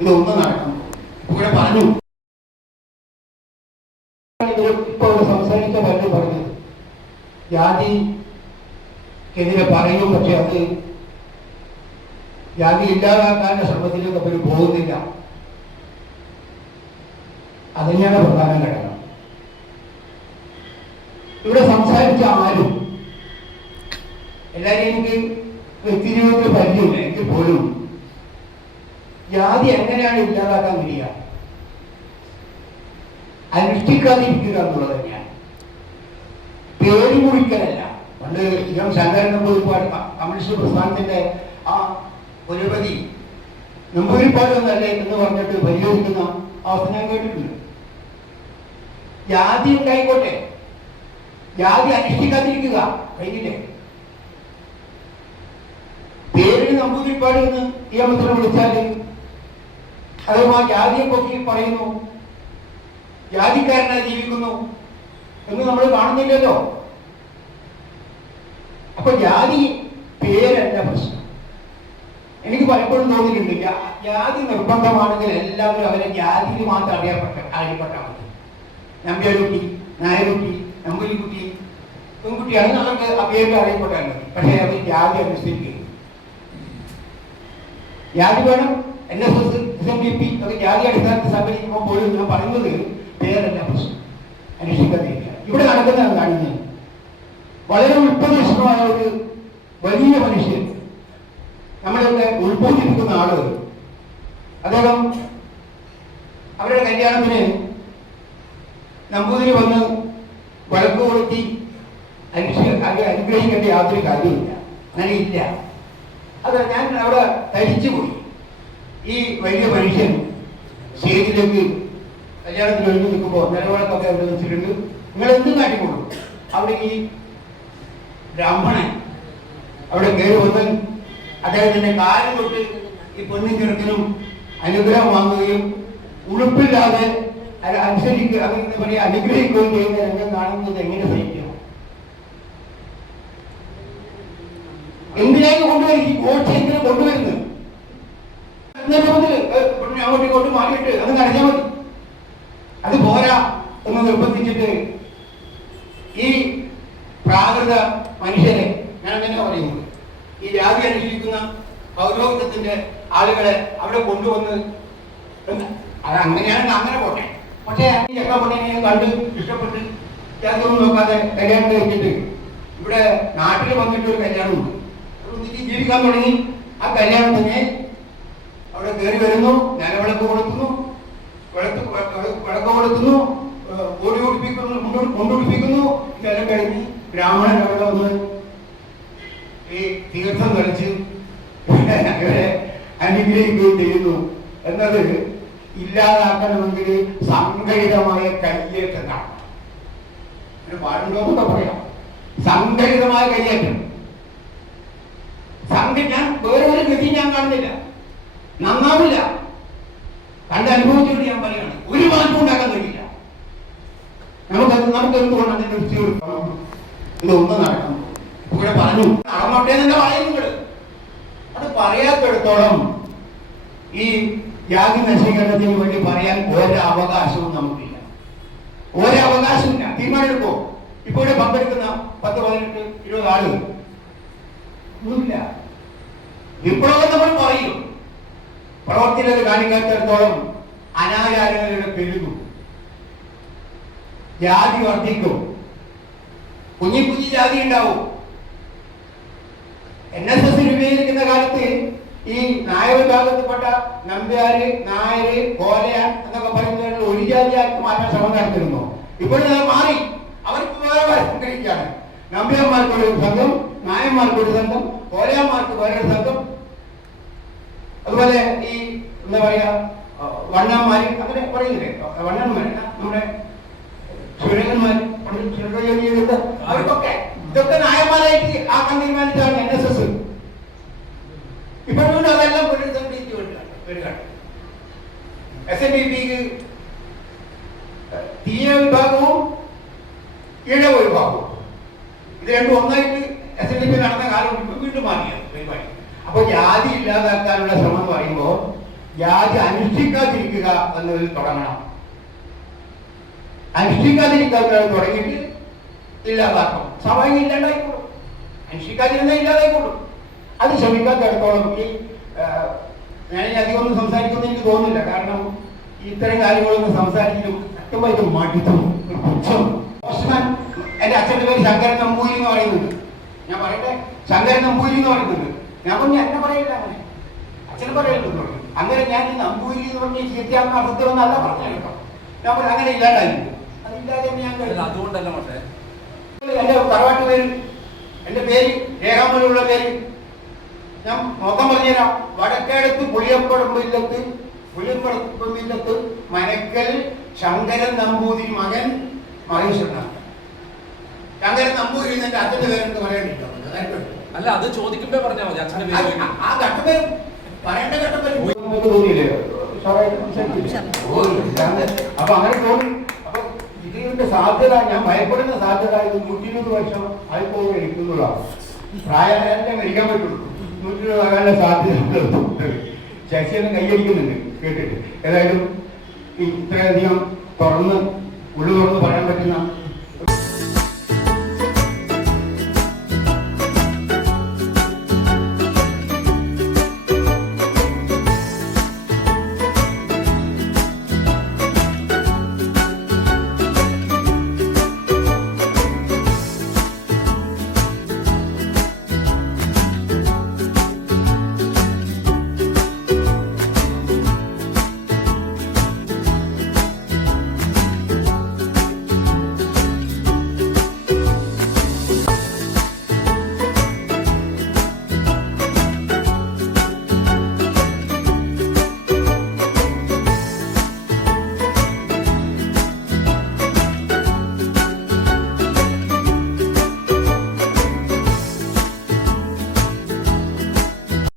ഇതൊന്നും നടക്കും. ഇവിടെ പറഞ്ഞു ഇപ്പോൾ സംസാരിച്ച പലരും പറഞ്ഞത് ജാതിക്കെതിരെ പറയും, പക്ഷെ അത് ജാതി ഇല്ലാതാക്കാനുള്ള ശ്രമത്തിലേക്ക് അവർ പോകുന്നില്ല. അതുതന്നെയാണ് പ്രധാന ഘടകം. ഇവിടെ സംസാരിച്ച ആരും എല്ലാവരും എനിക്ക് വ്യക്തിജീവിതത്തിൽ പരിചയമില്ല, എങ്കിൽ പോലും ജാതി എങ്ങനെയാണ് ഇല്ലാതാക്കാൻ കഴിയുക, അനുഷ്ഠിക്കാതിരിക്കുക എന്നുള്ളത് തന്നെയാണ്. പേര് കുറിക്കലല്ല. പണ്ട് ഇവൻ ശങ്കരൻ നമ്പൂതിരിപ്പാട് കമ്മ്യൂണിസ്റ്റ് പ്രസ്ഥാനത്തിന്റെ ആ പുരോഗതി നമ്പൂതിരിപ്പാടൊന്നല്ലേ എന്ന് പറഞ്ഞിട്ട് പരിശോധിക്കുന്ന അവസ്ഥ ഞാൻ കേട്ടിട്ടുണ്ട്. ജാതി ഉണ്ടായിക്കോട്ടെ, ജാതി അനുഷ്ഠിക്കാതിരിക്കുക കഴിഞ്ഞില്ലേ. പേരിന് നമ്പൂതിരിപ്പാട് എന്ന് ഈ അമ്മത്തിനെ വിളിച്ചാല് അതും ആ ജാതിയെ പൊക്കി പറയുന്നു, ജാതിക്കാരനായി ജീവിക്കുന്നു എന്ന് നമ്മൾ കാണുന്നില്ലല്ലോ. അപ്പൊ ജാതി പേരല്ല പ്രശ്നം. എനിക്ക് പലപ്പോഴും തോന്നിയിട്ടുണ്ട്, ജാതി നിർബന്ധമാണെങ്കിൽ എല്ലാവരും അവരെ ജാതിയിൽ മാത്രം അറിയപ്പെട്ടാൽ മതി. നമ്പ്യാരുട്ടി, നായരുട്ടി, നമ്പൂരിക്കുട്ടി, പെൺകുട്ടിയാണ് നമുക്ക് ആ പേര് അറിയപ്പെട്ടാൽ മതി. പക്ഷേ അവർ ജാതി അനുസരിക്കും. ജാതി വേണം. NSS, SNDP ഒക്കെ ജാതി അടിസ്ഥാനത്തിൽ സംഘടിക്കുമ്പോൾ പോലും ഞാൻ പറയുന്നത് പേരല്ല പ്രശ്നം, അനുഷ്ഠിക്കാതിരിക്കുക. ഇവിടെ നടക്കുന്നതാണ് കാണുന്നത്. വളരെ ഉത്പന്നമായ ഒരു വലിയ മനുഷ്യൻ, നമ്മളൊക്കെ ഉത്ബോധിപ്പിക്കുന്ന ആളുകൾ, അദ്ദേഹം അവരുടെ കല്യാണത്തിന് നമ്പൂതിരി വന്ന് വിളക്ക് കൊളുത്തി അനുഗ്രഹിക്കേണ്ട യാതൊരു കാര്യമില്ല, അങ്ങനെ ഇല്ല. അത് ഞാൻ അവിടെ തരിച്ചുപോയി. ഈ വലിയ മനുഷ്യൻ സ്റ്റേജിലേക്ക് കല്യാണത്തിൽ ഒഴിഞ്ഞു നിൽക്കുമ്പോൾ നിലവിളക്കൊക്കെ അവിടെ വെച്ചിട്ടുണ്ട്. നിങ്ങൾ എന്തും കാട്ടിക്കൊള്ളു. അവിടെ ഈ ബ്രാഹ്മണൻ അവിടെ കയറി വന്ന് അദ്ദേഹത്തിന്റെ കാല് തൊട്ട് ഈ പെണ്ണും ചെറുക്കനും അനുഗ്രഹം വാങ്ങുകയും ഉടുപ്പില്ലാതെ അനുസരിക്കുക, അങ്ങനെ പറയാ അനുഗ്രഹിക്കുകയും ചെയ്യുന്ന രംഗം കാണുന്നത് എങ്ങനെ സഹിക്കണം? എന്തിനായി കൊണ്ടുവരും ഈ കോച്ച്? എന്തിനാ കൊണ്ടുവരുന്നത്? അങ്ങോട്ടും ഇങ്ങോട്ടും മാറിയിട്ട് അത് കടഞ്ഞാൽ മതി. അത് പോരാ എന്ന് നിർബന്ധിച്ചിട്ട് ഈ പ്രാകൃത മനുഷ്യരെ, ഞാൻ തന്നെ പറയുന്നത്, ഈ ജാതി അനുഷ്ഠിക്കുന്ന പൗരോഹിത്യത്തിന്റെ ആളുകളെ അവിടെ കൊണ്ടുവന്ന് അത് അങ്ങനെയാണെങ്കിൽ അങ്ങനെ പോട്ടെ. പക്ഷേ ചക്കപ്പൊണ്ണിനെ കണ്ട് ഇഷ്ടപ്പെട്ട് ജാതിയൊന്നും നോക്കാതെ കല്യാണം കഴിച്ചിട്ട് ഇവിടെ നാട്ടിൽ വന്നിട്ടൊരു കല്യാണമുണ്ട്, ജീവിക്കാൻ തുടങ്ങി. ആ കല്യാണത്തിന് അവിടെ കയറി വരുന്നു, നിലവിളക്ക് കൊടുക്കുന്നു, വിളക്ക് കൊടുക്കുന്നു, ഓടി ഓടിപ്പിക്കുന്നു, കൊണ്ടുപിടിപ്പിക്കുന്നു. ഇതെല്ലാം കഴിഞ്ഞ് ബ്രാഹ്മണൻ അവിടെ വന്ന് ഈ തീർത്ഥം കളിച്ച് ഇവരെ അനുഗ്രഹിക്കുകയും ചെയ്യുന്നു. എന്നത് ഇല്ലാതാക്കണമെങ്കിൽ സംഘടിതമായ കയ്യേറ്റം പാടുണ്ടോന്നൊക്കെ പറയാം. സംഘടിതമായ കയ്യേറ്റം. ഞാൻ വേറെ ഒരു ഗതി ഞാൻ കാണുന്നില്ല, നന്നാവില്ല. കണ്ട് അനുഭവിച്ചുകൊണ്ട് ഞാൻ പറയുകയാണ്, ഒരു മാറ്റം ഉണ്ടാക്കാൻ കഴിയില്ല. നമുക്ക് എന്തുകൊണ്ടാണ് ഇതൊന്നും നടക്കും? ഇവിടെ പറഞ്ഞു നടന്നോട്ടെ തന്നെ പറയുന്നത്. അത് പറയാത്തിടത്തോളം ഈ ജാതി നശീകരണത്തിന് വേണ്ടി പറയാൻ ഒരവകാശവും നമുക്കില്ല, ഒരവകാശമില്ല. തീരുമാനമെടുക്കോ? ഇപ്പൊ ഇവിടെ പങ്കെടുക്കുന്ന 10, 18, 20 ആളുകൾ ഒന്നുമില്ല. വിപ്ലവം നമ്മൾ പറയും, പ്രവർത്തികൾ കാണിക്കാത്തിടത്തോളം അനാചാരങ്ങളുടെ പെരുകും, ജാതി വർദ്ധിക്കും, കുഞ്ഞി ജാതി ഉണ്ടാവും. NSS രൂപീകരിക്കുന്ന കാലത്ത് ഈ നായർ വിഭാഗത്തിൽപ്പെട്ട നമ്പ്യാര്, നായര്, കോലയാൻ എന്നൊക്കെ പറയുന്നവരുടെ ഒരു ജാതിയാക്കി മാറ്റാൻ ശ്രമം നടത്തിരുന്നു. ഇപ്പോഴും മാറി, അവർക്ക് വേറെ സംഘടിക്കുകയാണ്. നമ്പ്യാന്മാർക്കൊരു സംഘം, നായന്മാർക്കൊരു സംഘം, കോലയാന്മാർക്ക് വേറൊരു സംഘം, അതുപോലെ ഈ എന്താ പറയാ വണ്ണന്മാര്, അങ്ങനെ പറയുന്നില്ലേ, വണ്ണന്മാര് നമ്മുടെ സുരേന്ദ്രന്മാര്, അവർക്കൊക്കെ ഇതൊക്കെ നായന്മാരായിട്ട് ആക്കാൻ തീരുമാനിച്ചാണ് NSS. ഇപ്പോഴും അതെല്ലാം വരികയാണ്. SNDPക്ക് തീയ വിഭാഗവും ഇഴവ വിഭാഗവും ഇത് രണ്ടും ഒന്നായിട്ട് SNDP നടന്ന കാലം വീണ്ടും മാറിയത് പരിപാടി. അപ്പൊ ജാതി ഇല്ലാതാക്കാനുള്ള ശ്രമം എന്ന് പറയുമ്പോൾ ജാതി അനുഷ്ഠിക്കാതിരിക്കുക എന്നതിൽ തുടങ്ങണം. അനുഷ്ഠിക്കാതിരിക്കുക തുടങ്ങിയിട്ട് ഇല്ലാതാക്കും. സ്വാഭാവികം ഇല്ലാണ്ടായിക്കോളും. അനുഷ്ഠിക്കാതിരുന്ന ഇല്ലാതായിക്കോളും. അത് ശ്രമിക്കാത്തിടത്തോളം ഈ ഞാൻ അധികം ഒന്നും സംസാരിക്കുമെന്ന് എനിക്ക് തോന്നുന്നില്ല. കാരണം ഇത്തരം കാര്യങ്ങളൊന്നും സംസാരിച്ചിട്ടും സത്യമായിട്ട് മടുത്തും പുച്ഛം. പോസ്റ്റ്മാൻ എൻ്റെ അച്ഛൻ്റെ പേര് ശങ്കരൻ നമ്പൂരി എന്ന് പറയുന്നുണ്ട്. ഞാൻ പറയട്ടെ, ശങ്കരൻ നമ്പൂരി എന്ന് പറയുന്നുണ്ട്. ഞാൻ പറഞ്ഞു എന്നെ പറയില്ല, അങ്ങനെ അച്ഛനെ പറയുന്നുണ്ട്. അങ്ങനെ ഞാൻ ഈ നമ്പൂരി എന്ന് പറഞ്ഞ ചീത്തയാണെന്ന അർത്ഥത്തിലൊന്നല്ല പറഞ്ഞു കേട്ടോ. ഞാൻ പറഞ്ഞു അങ്ങനെ ഇല്ലാണ്ടായിരിക്കും. അതില്ലാതെ ഞാൻ അതുകൊണ്ടല്ല പക്ഷേ എൻ്റെ തറവാട്ട് പേര്, എൻ്റെ പേര് രേഖാമൂലുള്ള പേര് ഞാൻ മൊത്തം പറഞ്ഞുതരാം. വടക്കേടത്ത് പുളിയപ്പടമ്പില്ലത്ത് മനക്കൽ ശങ്കരൻ നമ്പൂതിരി മകൻ മഹേശ്വരനാണ്. ശങ്കരൻ നമ്പൂതിരി എന്റെ അച്ഛൻ്റെ പേരെന്ന് പറയണ്ടില്ല. അല്ല, അത് ചോദിക്കുമ്പോ പറഞ്ഞാൽ മതി അച്ഛൻ്റെ പേര്. ആ ഘട്ടപ്പേര് പറയേണ്ട ഘട്ടപ്പേര് തോന്നിയില്ലേ? അപ്പൊ അങ്ങനെ തോന്നി. അപ്പൊ ഇതിന്റെ സാധ്യത, ഞാൻ ഭയപ്പെടുന്ന സാധ്യത ഇത് 120 വർഷം ആയിപ്പോയി ഇരിക്കുന്നതാണ്. പ്രായമായാലേ മരിക്കാൻ പറ്റുള്ളൂ. 120 ആകാനുള്ള സാധ്യത ശശിയെല്ലാം കൈയടിക്കുന്നുണ്ട് കേട്ടിട്ട്. ഏതായാലും ഇത്രയധികം ഉള്ളു തുറന്ന് പറയാൻ പറ്റുന്ന